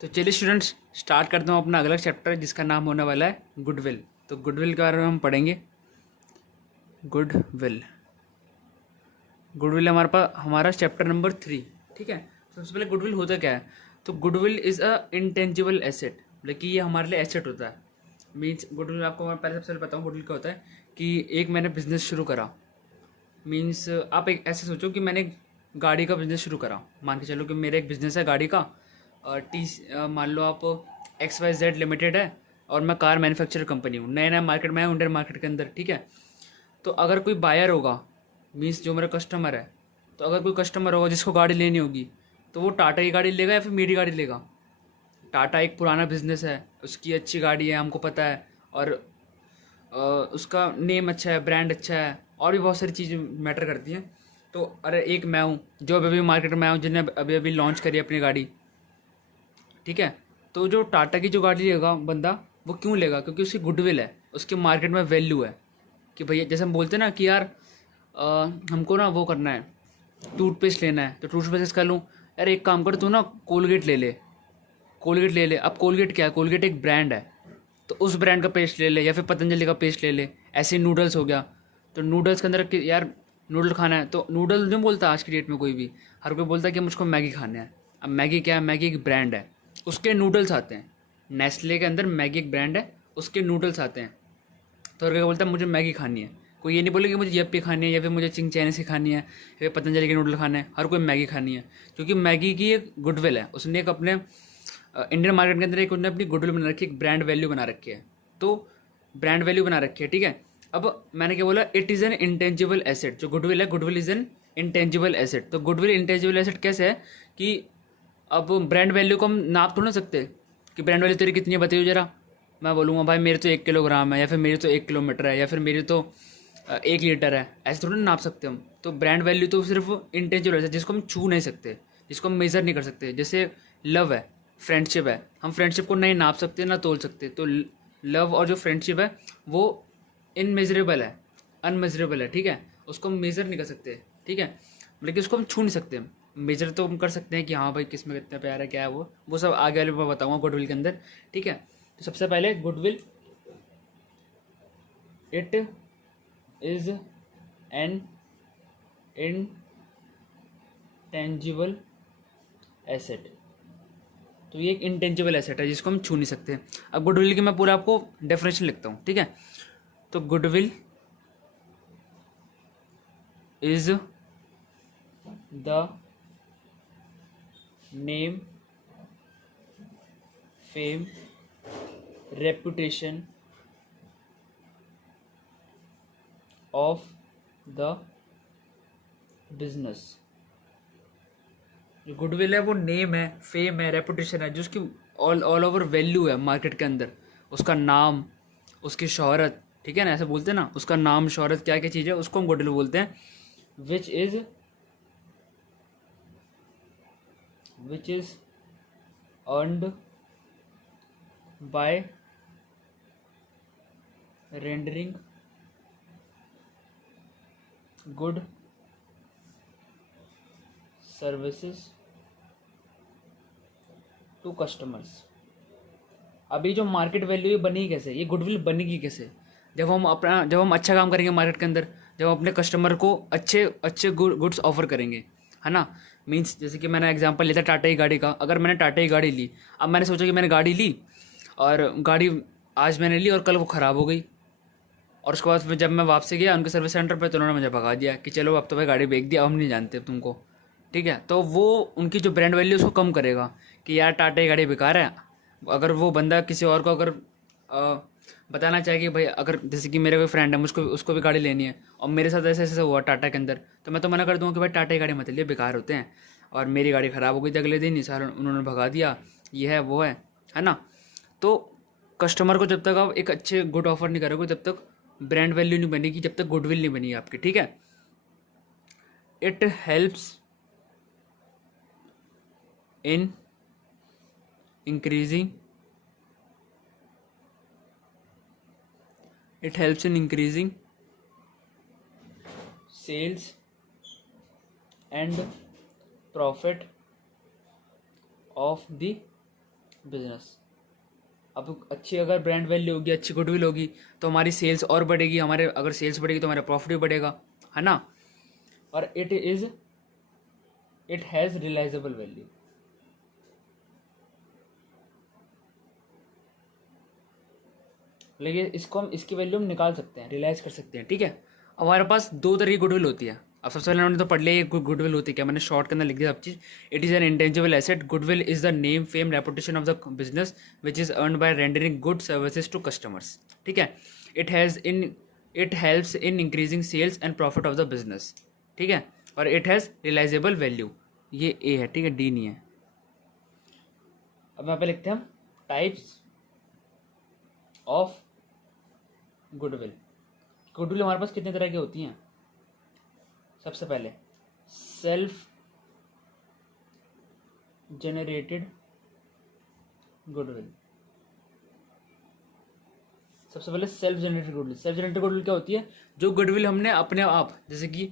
तो चलिए students, start करता हूँ अपना अगला चैप्टर जिसका नाम होने वाला है गुडविल। तो गुडविल के बारे में हम पढ़ेंगे। गुडविल गुडविल हमारा चैप्टर नंबर 3। ठीक है। सबसे पहले गुडविल होता क्या है? तो goodwill is a intangible asset, मतलब कि ये हमारे लिए एसेट होता है। मीन्स गुडविल आपको मैं पहले सबसे पहले बताऊँ गुडविल क्या होता है। कि एक मैंने बिजनेस शुरू करा। मीन्स आप एक ऐसे सोचो कि मैंने गाड़ी का बिजनेस शुरू करा। मान के चलो कि मेरा एक बिजनेस है गाड़ी का। मान लो आप XYZ लिमिटेड है और मैं कार मैन्युफैक्चरर कंपनी हूँ, नया नया मार्केट में है, इंडियन मार्केट के अंदर। ठीक है। तो अगर कोई बायर होगा, मीन्स जो मेरा कस्टमर है, तो अगर कोई कस्टमर होगा जिसको गाड़ी लेनी होगी, तो वो टाटा की गाड़ी लेगा या फिर मेरी गाड़ी लेगा? टाटा एक पुराना बिजनेस है, उसकी अच्छी गाड़ी है, हमको पता है। और उसका नेम अच्छा है, ब्रांड अच्छा है, और भी बहुत सारी चीज़ें मैटर करती हैं। तो अरे एक मैं हूँ जो अभी अभी मार्केट में आया हूँ, जिन्हें अभी अभी लॉन्च करी अपनी गाड़ी। ठीक है। तो जो टाटा की जो गाड़ी लेगा बंदा, वो क्यों लेगा? क्योंकि उसकी गुडविल है, उसके मार्केट में वैल्यू है। कि भैया जैसे हम बोलते हैं ना कि यार हमको ना वो करना है, टूथपेस्ट लेना है, तो टूथपेस्ट कर लूँ। यार एक काम कर, तू ना कोलगेट ले ले। कोलगेट ले ले। अब कोलगेट क्या है? कोलगेट एक ब्रांड है, तो उस ब्रांड का पेस्ट ले ले, या फिर पतंजलि का पेस्ट ले ले। ऐसे नूडल्स हो गया, तो नूडल्स के अंदर यार नूडल खाना है, तो नूडल नहीं बोलता आज की डेट में कोई भी। हर कोई बोलता है कि मुझको मैगी खाना है। अब मैगी क्या है? मैगी एक ब्रांड है, उसके नूडल्स आते हैं। नेस्ले के अंदर मैगी एक ब्रांड है, उसके नूडल्स आते हैं। तो हर कोई बोलता है मुझे मैगी खानी है। कोई ये नहीं बोले कि मुझे यप्पी खानी है, या फिर मुझे चिंग चाइनीज की खानी है, या फिर पतंजलि के नूडल खाने हैं। हर कोई मैगी खानी है, क्योंकि मैगी की एक गुडविल है। उसने एक अपने इंडियन मार्केट के अंदर एक उन्होंने अपनी गुडविल बना रखी है, एक ब्रांड वैल्यू बना रखी है। तो ब्रांड वैल्यू बना रखी है। ठीक है। अब मैंने क्या बोला? It is an intangible asset. जो गुडविल है, goodwill is an intangible asset. तो गुडविल इंटेंजिबल एसेट कैसे है कि अब ब्रांड वैल्यू को हम नाप थोड़ा ना सकते कि ब्रांड वैल्यू तेरी कितनी है बताइए जरा। मैं बोलूँगा भाई मेरे तो 1 किलोग्राम है, या फिर मेरी तो 1 किलोमीटर है, या फिर मेरी तो 1 लीटर है। ऐसे थोड़ा ना नाप सकते हम। तो ब्रांड वैल्यू तो सिर्फ इंटेंजिबल है, जिसको हम छू नहीं सकते, जिसको हम मेज़र नहीं कर सकते। जैसे लव है, फ्रेंडशिप है, हम फ्रेंडशिप को नहीं नाप सकते ना तोल सकते। तो लव और जो फ्रेंडशिप है वो इनमेजरेबल है, अनमेजरेबल है। ठीक है। उसको हम मेज़र नहीं कर सकते। ठीक है। लेकिन उसको हम छू नहीं सकते। मेजर तो हम कर सकते हैं कि हाँ भाई किस में कितना प्यार है, क्या है वो सब आगे वाले मैं बताऊंगा गुडविल के अंदर। ठीक है। तो सबसे पहले goodwill, it is an intangible asset. तो ये एक इंटेंजिबल एसेट है जिसको हम छू नहीं सकते। अब गुडविल की मैं पूरा आपको डेफिनेशन लिखता हूँ। ठीक है। तो goodwill is the name, fame, reputation of the business. जो गुडविल है वो नेम है, फेम है, रेपुटेशन है, जो उसकी ऑल ऑल ओवर वैल्यू है मार्केट के अंदर। उसका नाम, उसकी शोहरत। ठीक है ना, ऐसे बोलते हैं ना, उसका नाम शोहरत क्या क्या चीज़ है, उसको हम गुडविल बोलते हैं। Which is which is earned by rendering good services to customers. अभी जो मार्केट वैल्यू ये बनी कैसे, ये गुडविल बनेगी कैसे? जब हम अच्छा काम करेंगे मार्केट के अंदर, जब हम अपने कस्टमर को अच्छे अच्छे गुड्स ऑफर करेंगे, है ना। मीन्स जैसे कि मैंने एग्जांपल लिया था टाटा की गाड़ी का। अगर मैंने टाटा की गाड़ी ली, अब मैंने सोचा कि मैंने गाड़ी ली, और गाड़ी आज मैंने ली और कल वो ख़राब हो गई, और उसके बाद फिर जब मैं वापसी गया उनके सर्विस सेंटर पे, तो उन्होंने मुझे भगा दिया कि चलो अब तो भाई गाड़ी बेच दिया, अब हम नहीं जानते अब तुमको। ठीक है। तो वो उनकी जो ब्रांड वैल्यू उसको कम करेगा कि यार टाटा की गाड़ी बेकार है। अगर वो बंदा किसी और को अगर बताना चाहे कि भाई, अगर जैसे कि मेरे कोई फ्रेंड है, मुझको उसको भी गाड़ी लेनी है, और मेरे साथ ऐसे ऐसे हुआ टाटा के अंदर, तो मैं तो मना कर दूंगा कि भाई टाटा की गाड़ी मत लिए, बेकार होते हैं। और मेरी गाड़ी ख़राब हो गई थी अगले दिन ही, सारा उन्होंने भगा दिया, ये है वो है ना। तो कस्टमर को जब तक आप एक अच्छे गुड ऑफर नहीं करोगे, तब तक ब्रांड वैल्यू नहीं बनेगी, जब तक गुडविल नहीं बनी आपकी। ठीक है। It helps in increasing it helps in increasing sales and profit of the business. अब अच्छी अगर ब्रांड वैल्यू होगी, अच्छी गुडविल होगी, तो हमारी सेल्स और बढ़ेगी, हमारे अगर सेल्स बढ़ेगी तो हमारा प्रॉफिट भी बढ़ेगा, है ना। और इट हैज़ रियलाइजेबल वैल्यू। लेकिन इसको हम इसकी वैल्यू हम निकाल सकते हैं, रियलाइज कर सकते हैं, ठीक है। अब हमारे पास दो तरह की गुडविल होती है। अब सबसे पहले हमने तो पढ़ लिया गुडविल होती है क्या, मैंने शॉर्ट के अंदर लिख दिया सब चीज़। It is an intangible asset. Goodwill is the name, fame, reputation of the business which is earn by rendering good services to customers, ठीक है। It helps in increasing sales and profit of the business, ठीक है। और it has realisable value, ये ए है, ठीक है, D नहीं है। अब यहाँ पे लिखते हैं हम टाइप्स ऑफ गुडविल। गुडविल हमारे पास कितने तरह की होती हैं। सबसे पहले सेल्फ जनरेटेड गुडविल। सबसे पहले self generated goodwill. Self generated goodwill क्या होती है, जो गुडविल हमने अपने आप, जैसे कि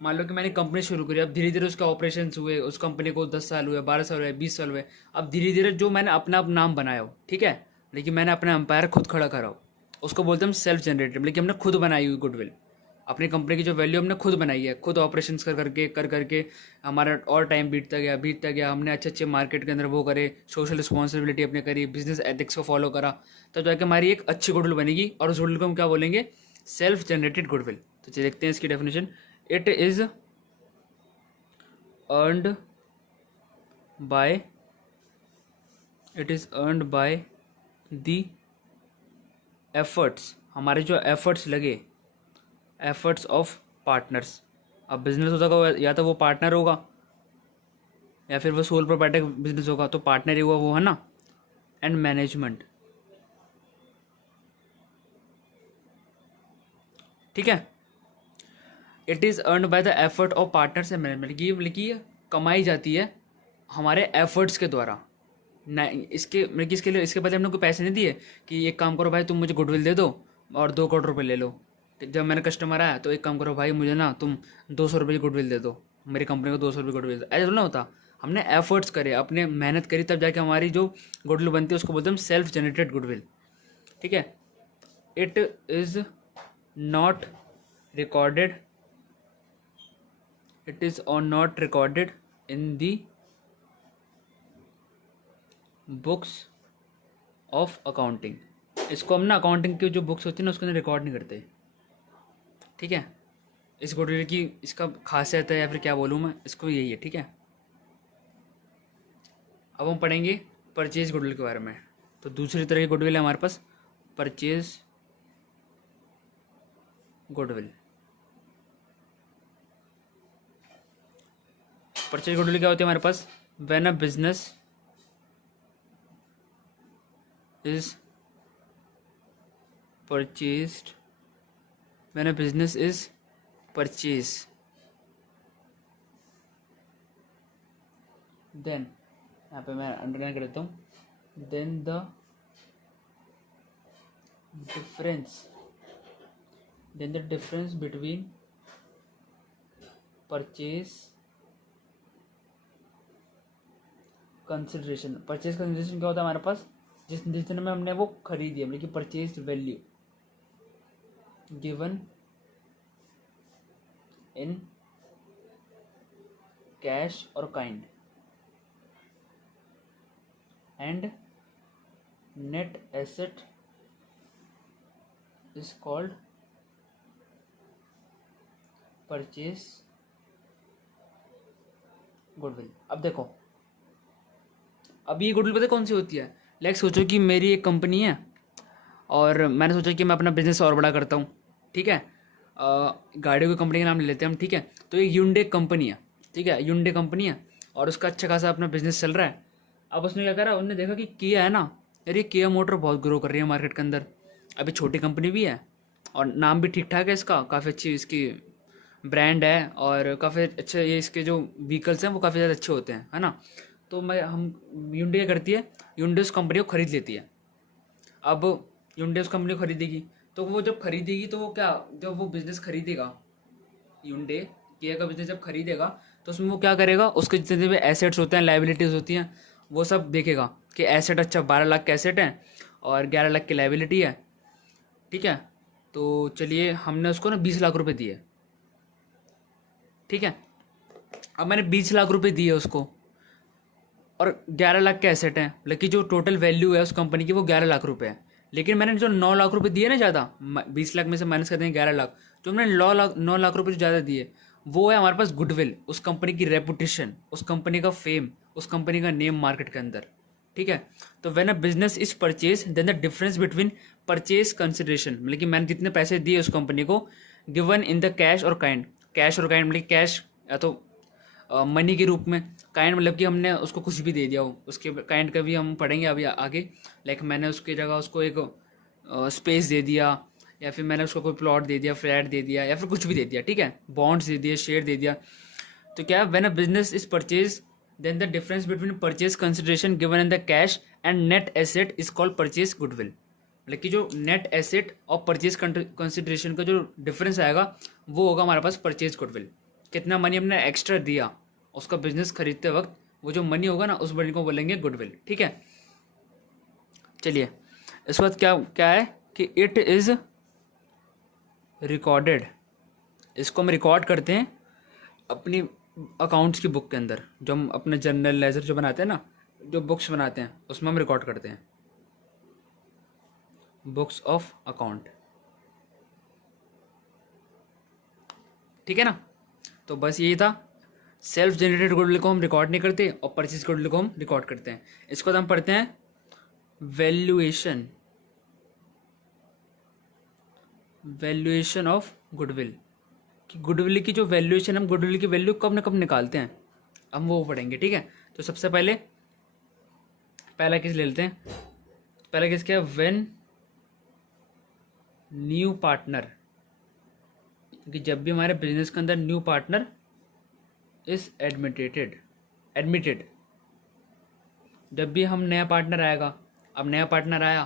मान लो कि मैंने कंपनी शुरू करी, अब धीरे धीरे उसके ऑपरेशंस हुए, उस कंपनी को 10 साल हुए, 12 साल हुए, 20 साल हुए, अब धीरे धीरे जो मैंने अपना आप नाम बनाया हो, ठीक है, लेकिन मैंने अपना एम्पायर खुद खड़ा करा हो, उसको बोलते हैं हम सेल्फ जनरेटेड। लेकिन हमने खुद बनाई हुई गुडविल, अपनी कंपनी की जो वैल्यू हमने खुद बनाई है, खुद ऑपरेशंस कर करके हमारा और टाइम बीतता गया, हमने अच्छे अच्छे मार्केट के अंदर वो करे, सोशल रिस्पॉन्सिबिलिटी अपने करी, बिजनेस एथिक्स को फॉलो करा, तब जाके हमारी एक अच्छी गुडविल बनेगी। और उस गुडविल को हम क्या बोलेंगे, सेल्फ जनरेटेड गुडविल। तो चलिए देखते हैं इसकी definition. It is earned by the efforts, हमारे जो एफर्ट्स लगे, एफर्ट्स ऑफ पार्टनर्स। अब बिजनेस होता होगा, या तो वो पार्टनर होगा या फिर वो सोल प्रोप्राइटर बिजनेस होगा, तो पार्टनर ही हुआ वो, है ना। एंड मैनेजमेंट, ठीक है। It is earn by the effort of partners and management. ये कमाई जाती है हमारे एफर्ट्स के द्वारा ना, इसके मतलब कि इसके बदले हमने कोई पैसे नहीं दिए कि एक काम करो भाई, तुम मुझे गुडविल दे दो और 2 करोड़ रुपये ले लो। जब मैंने कस्टमर आया तो एक काम करो भाई, मुझे ना तुम 200 रुपये की गुडविल दे दो, मेरी कंपनी को 200 रुपये गुडविल दे दो। ऐसा ना होता, हमने एफर्ट्स करे, अपने मेहनत करी, तब जाके हमारी जो गुडविल बनती है उसको बोलते हैं हम सेल्फ जनरेटेड गुडविल, ठीक है। It is not recorded, it is और not recorded in the books of accounting. इसको हम ना अकाउंटिंग की जो बुक्स होती है ना उसके अंदर रिकॉर्ड नहीं करते, ठीक है। इस गुडविल की इसका खासियत है, या फिर क्या बोलूँ मैं इसको, यही है, ठीक है। अब हम पढ़ेंगे परचेज गुडविल के बारे में। तो दूसरी तरह की गुडविल है हमारे पास परचेज गुडविल। परचेज गुडविल क्या होती है हमारे पास, when a business is purchased, when a business is purchased, then यहाँ पे मैं अंडरलाइन कर देता हूँ, then the difference between purchase consideration क्या होता है हमारे पास, जिस दिन में हमने वो खरीदी है, मतलब कि purchase value given in cash और kind, and net asset is called purchase goodwill. अब देखो, अब ये गुडविल पता कौन सी होती है, लाइक सोचो कि मेरी एक कंपनी है और मैंने सोचा कि मैं अपना बिजनेस और बड़ा करता हूँ, ठीक है। गाड़ियों की कंपनी का नाम ले लेते हैं हम, ठीक है। तो एक यूंडे कंपनी है, ठीक है, यूंडे कंपनी है और उसका अच्छा खासा अपना बिजनेस चल रहा है। अब उसने क्या करा, उन्होंने देखा कि किया है ना, यार ये किया मोटर बहुत ग्रो कर रही है मार्केट के अंदर, अभी छोटी कंपनी भी है और नाम भी ठीक ठाक है इसका, काफ़ी अच्छी इसकी ब्रांड है और काफ़ी अच्छे ये इसके जो व्हीकल्स हैं वो काफ़ी ज़्यादा अच्छे होते हैं, है ना। तो हम यूंडे क्या करती है, यूंडे उस कंपनी को ख़रीद लेती है। अब यूंडे उस कंपनी को खरीदेगी, तो वो जब खरीदेगी तो वो क्या, जब वो बिज़नेस खरीदेगा, यूंडे किया का बिज़नेस जब खरीदेगा तो उसमें वो क्या करेगा, उसके जितने भी एसेट्स होते हैं, लाइबिलिटीज़ होती हैं, वो सब देखेगा कि एसेट, अच्छा 12 लाख का एसेट है और 11 लाख की लाइबिलिटी है, ठीक है। तो चलिए हमने उसको ना 20 लाख रुपए दिए, ठीक है। अब मैंने 20 लाख रुपए दिए उसको और 11 लाख के एसेट हैं, मतलब कि जो टोटल वैल्यू है उस कंपनी की वो 11 लाख रुपए है। लेकिन मैंने जो 9 लाख रुपए दिए ना ज़्यादा, 20 लाख में से माइनस करते हैं 11 लाख, जो मैंने 9 लाख रुपए जो ज़्यादा दिए वो है हमारे पास गुडविल, उस कंपनी की रेपुटेशन, उस कंपनी का फेम, उस कंपनी का नेम मार्केट के अंदर, ठीक है। तो when a business is purchase then the difference between purchase consideration, मतलब कि मैंने जितने पैसे दिए उस कंपनी को, गिवन इन द कैश और काइंड, कैश और काइंड मतलब कैश या तो मनी के रूप में, काइंड मतलब कि हमने उसको कुछ भी दे दिया हो, उसके काइंड का भी हम पढ़ेंगे अभी आगे। लाइक मैंने उसकी जगह उसको एक स्पेस दे दिया, या फिर मैंने उसको कोई प्लॉट दे दिया, फ्लैट दे दिया, या फिर कुछ भी दे दिया, ठीक है, बॉन्ड्स दे दिए, शेयर दे दिया। तो क्या, when a business is purchase then the difference between purchase consideration given in the cash and net asset is called purchase goodwill, मतलब कि जो नेट एसेट और परचेज कंसिडरेशन का जो डिफरेंस आएगा वो होगा हमारे पास परचेज गुडविल। कितना मनी हमने एक्स्ट्रा दिया उसका बिजनेस खरीदते वक्त, वो जो मनी होगा ना उस मनी को बोलेंगे गुडविल, ठीक है। चलिए इस बात क्या क्या है कि इट इज रिकॉर्डेड, इसको हम रिकॉर्ड करते हैं अपनी अकाउंट्स की बुक के अंदर, जो हम अपने जर्नल लेजर जो बनाते हैं ना, जो बुक्स बनाते हैं उसमें हम रिकॉर्ड करते हैं, बुक्स ऑफ अकाउंट, ठीक है ना। तो बस यही था, सेल्फ जनरेटेड गुडविल को हम रिकॉर्ड नहीं करते और परचेज गुडविल को हम रिकॉर्ड करते हैं। इसको हम पढ़ते हैं वैल्यूएशन, वैल्यूएशन ऑफ गुडविल, कि गुडविल की जो वैल्यूएशन, हम गुडविल की वैल्यू कब न कब निकालते हैं, हम वो पढ़ेंगे, ठीक है। तो सबसे पहले पहला केस ले लेते हैं। पहला केस क्या है, व्हेन न्यू पार्टनर, क्योंकि जब भी हमारे बिजनेस के अंदर न्यू पार्टनर इज एडमिटेड, जब भी हम नया पार्टनर आएगा, अब नया पार्टनर आया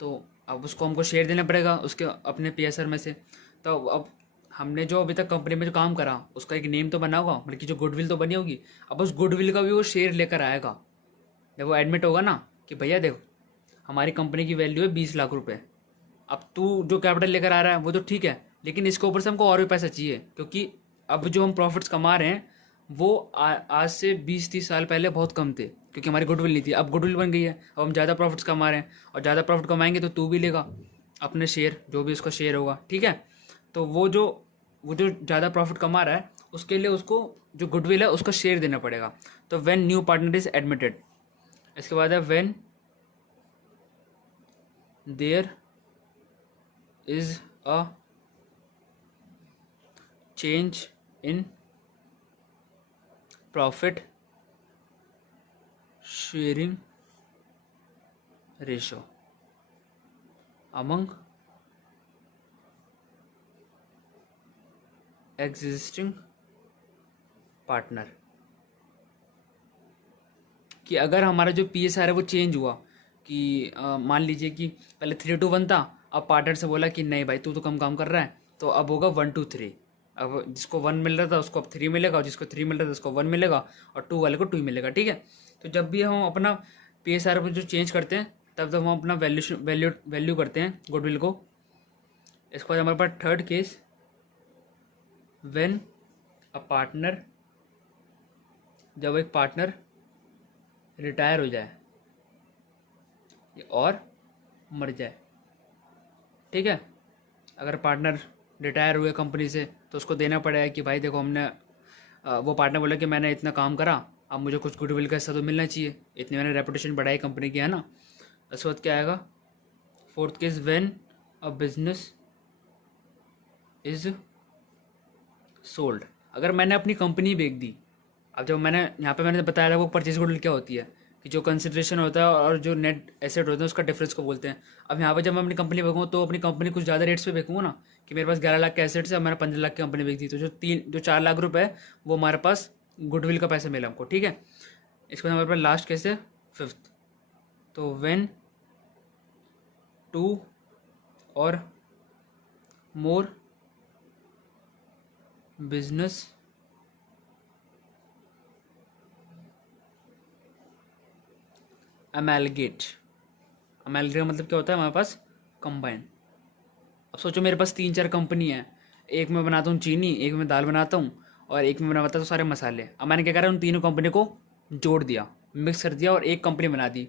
तो अब उसको हमको शेयर देना पड़ेगा उसके अपने पीएसआर में से। तो अब हमने जो अभी तक कंपनी में जो काम करा उसका एक नेम तो बना होगा, मतलब कि जो गुडविल तो बनी होगी, अब उस गुडविल का भी वो शेयर लेकर आएगा जब वो एडमिट होगा ना, कि भैया देखो हमारी कंपनी की वैल्यू है 20 लाख रुपए, अब तू जो कैपिटल लेकर आ रहा है वो तो ठीक है, लेकिन इसके ऊपर से हमको और भी पैसा चाहिए, क्योंकि अब जो हम प्रॉफिट्स कमा रहे हैं वो आज से 20-30 साल पहले बहुत कम थे, क्योंकि हमारी गुडविल नहीं थी, अब गुडविल बन गई है, अब हम ज़्यादा प्रॉफिट्स कमा रहे हैं, और ज़्यादा प्रॉफिट कमाएंगे तो तू भी लेगा अपने शेयर, जो भी उसका शेयर होगा, ठीक है। तो वो जो ज़्यादा प्रॉफिट कमा रहा है उसके लिए उसको जो गुडविल है उसका शेयर देना पड़ेगा। तो when new partner is admitted, इसके बाद है when there is a change in profit sharing ratio among existing partner, कि अगर हमारा जो पीएसआर है वो चेंज हुआ, कि मान लीजिए कि पहले 3:1 था, अब पार्टनर से बोला कि नहीं भाई तू तो कम काम कर रहा है, तो अब होगा 1:3, अब जिसको 1 मिल रहा था उसको अब 3 मिलेगा, और जिसको 3 मिल रहा था उसको 1 मिलेगा, और 2 वाले को 2 मिलेगा, ठीक है। तो जब भी हम अपना पीएसआर को जो चेंज करते हैं तब हम अपना वैल्यू करते हैं गुडविल को। इसके बाद हमारे पास third case, when a partner, जब एक पार्टनर रिटायर हो जाए और मर जाए, ठीक है। अगर पार्टनर रिटायर हुए कंपनी से तो उसको देना पड़ेगा कि भाई देखो हमने वो पार्टनर बोला कि मैंने इतना काम करा, अब मुझे कुछ गुडविल का हिस्सा तो मिलना चाहिए, इतनी मैंने रेपुटेशन बढ़ाई कंपनी की, है ना। उसके बाद क्या आएगा, fourth case, when a business is sold, अगर मैंने अपनी कंपनी बेच दी। अब जब मैंने यहाँ पे मैंने बताया था वो परचेज गुडविल क्या होती है, कि जो कंसिडरेशन होता है और जो नेट एसेट होता है उसका डिफरेंस को बोलते हैं। अब यहाँ पे जब मैं अपनी कंपनी बेचूँ तो अपनी कंपनी कुछ ज़्यादा रेट्स पे बेचूँगा ना, कि मेरे पास 11 लाख के एसेट्स है और मैंने 15 लाख की कंपनी बेच दी, तो जो 4 लाख रुपए है वो हमारे पास गुडविल का पैसा मिला हमको, ठीक है। इसके बाद हमारे पास लास्ट केस है फिफ्थ, तो व्हेन टू और मोर बिजनेस अमेलगेट। अमेलगेट का मतलब क्या होता है, हमारे पास कंबाइन। अब सोचो मेरे पास 3-4 कंपनी है, एक में बनाता हूँ चीनी, एक में दाल बनाता हूँ, और एक में बनाता हूँ सारे मसाले। अब मैंने क्या करा, उन तीनों कंपनी को जोड़ दिया, मिक्स कर दिया और एक कंपनी बना दी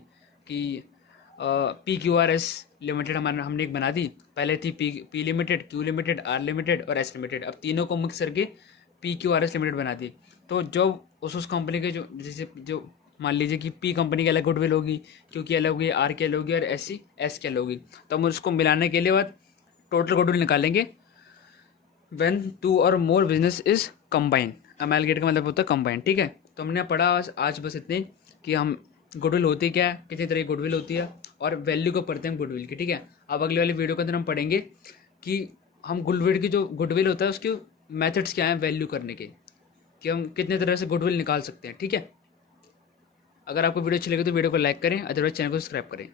कि PQRS लिमिटेड। हमने एक बना दी। पहले थी P limited, Q limited, R limited और एस लिमिटेड। अब तीनों को मिक्स करके PQRS लिमिटेड बना दी। तो जो उस कंपनी के जो जैसे जो मान लीजिए कि पी कंपनी की अलग गुडविल होगी, क्यू की अलग होगी, आर की अलग होगी और एस की अलग होगी। तो हम उसको मिलाने के लिए बाद टोटल गुडविल निकालेंगे व्हेन 2 और मोर बिजनेस इज कंबाइन। अमेलगेट का मतलब होता है कंबाइन। ठीक है, तो हमने पढ़ा आज बस इतने कि हम गुडविल होती क्या है, कितनी तरह की गुडविल होती है और वैल्यू को पढ़ते हैं गुडविल की। ठीक है, अब अगले वाली वीडियो के अंदर हम पढ़ेंगे कि हम गुडविल की जो गुडविल होता है उसके मेथड्स क्या हैं वैल्यू करने के, कि हम कितने तरह से गुडविल निकाल सकते हैं। ठीक है, अगर आपको वीडियो अच्छी लगे तो वीडियो को लाइक करें, अदरवाइज चैनल को सब्सक्राइब करें।